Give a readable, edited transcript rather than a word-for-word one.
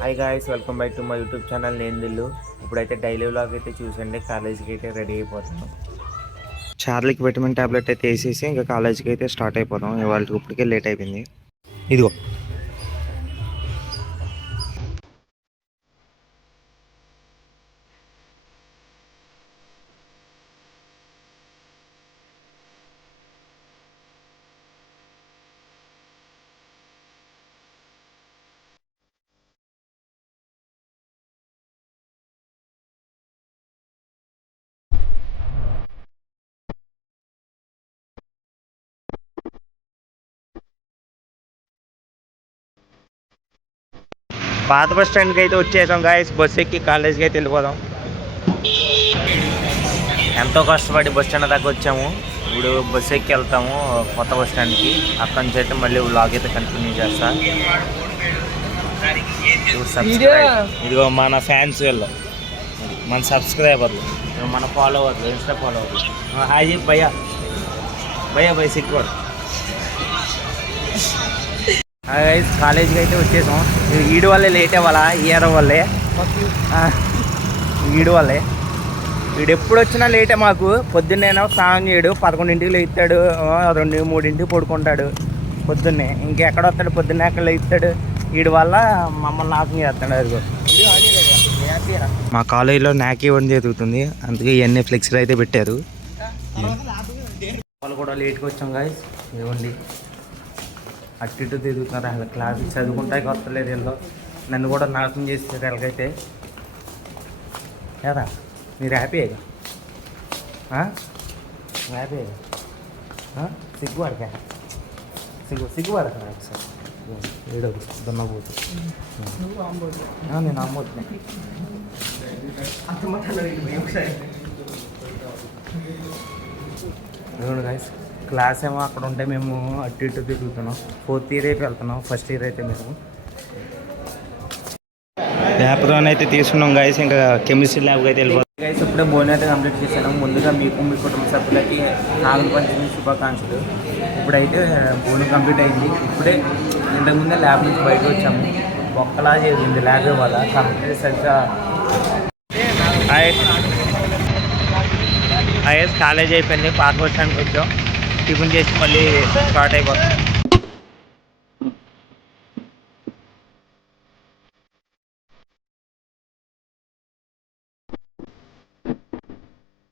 Hi guys, welcome back to my YouTube channel. నేను దిల్లు. ఇప్పుడైతే daily vlog అయితే చూసండి. కాలేజీకి అయితే రెడీ అయిపోతాను. చార్లీకి విటమిన్ టాబ్లెట్ అయితే వేసేసి ఇంకా కాలేజీకి అయితే స్టార్ట్ అయిపోతాం. ఇవాళ ఇప్పటికే లేట్ అయిపోయింది. ఇదిగో పాత బస్ స్టాండ్కి అయితే వచ్చేసాం గాయస్. బస్సు ఎక్కి కాలేజీకి అయితే వెళ్ళిపోదాం. ఎంతో కష్టపడి బస్ స్టాండ్ దాకా వచ్చాము. ఇప్పుడు బస్సు ఎక్కి వెళ్తాము కొత్త బస్ స్టాండ్కి. అక్కడి నుంచి అయితే మళ్ళీ వ్లాగ్ అయితే కంటిన్యూ చేస్తా. ఇదిగో మన ఫ్యాన్స్ వీళ్ళు, మన సబ్స్క్రైబర్లు, మన ఫాలోవర్లు, ఇన్స్టా ఫాలోవర్లు. హాయ్ చెప్పి భయ్యా భయ్యా భయ్ సిక్కుడు. కాలేజీకి అయితే వచ్చేసాం. ఈడు వల్లే లేట్ అవ్వాలా, ఇయర్ వల్లే, ఈడు వల్లే. వీడు ఎప్పుడు వచ్చినా లేటే మాకు. పొద్దున్నేనో స్నానం చేయడు, 11ంటికి లేస్తాడు, 2, 3ంటికి పడుకుంటాడు పొద్దున్నే. ఇంకెక్కడ వస్తాడు, పొద్దున్నే ఎక్కడ లేస్తాడు. వీడి వల్ల మమ్మల్ని నాశనం చేస్తాడు. అదిగో మా కాలేజీలో నాక్ ఇవ్వడం జరుగుతుంది, అందుకే ఇవన్నీ ఫ్లెక్సీలు అయితే పెట్టారు. వాళ్ళు కూడా లేట్గా వచ్చాం గాయస్. ఇవ్వండి అటు ఇటు తిరుగుతున్నారు. అసలు క్లాస్ చదువుకుంటాకి వస్తలేదు వీళ్ళు. నన్ను కూడా నాశనం చేస్తారు ఎలాగైతే. కదా మీరు హ్యాపీగా హ్యాపీగా సిగ్గుపడక సిగ్గుపడక ఒకసారి ఏడో దున్నపోతు. నేను అమ్మవుతున్నా గాయస్. క్లాస్ ఏమో అక్కడ ఉంటే మేము అటు ఇటు తిరుగుతున్నాం. 4th ఇయర్ అయితే వెళ్తున్నాం. ఫస్ట్ ఇయర్ అయితే మేము ల్యాబ్లోనే అయితే తీసుకున్నాం గాయస్. ఇంకా కెమిస్ట్రీ ల్యాబ్కి అయితే వెళ్ళిపోతాం గాయస్. ఇప్పుడే భోజనం అయితే కంప్లీట్ చేశాను. ముందుగా మీకు మీ కుటుంబ సభ్యులకి నాగుల పంచమి శుభాకాంక్షలు. ఇప్పుడైతే భోజనం కంప్లీట్ అయింది. ఇప్పుడే ఇంతకుముందే ల్యాబ్ నుంచి బయటకు వచ్చాము. ఒక్కలా చేసింది ల్యాబ్ వల్ల కంప్లీట్ సరిగ్గా. కాలేజ్ అయిపోయింది. పాత బస్ స్టాండ్కి వచ్చాం. టిఫిన్ చేసి మళ్ళీ స్టార్ట్ అయిపోతాం.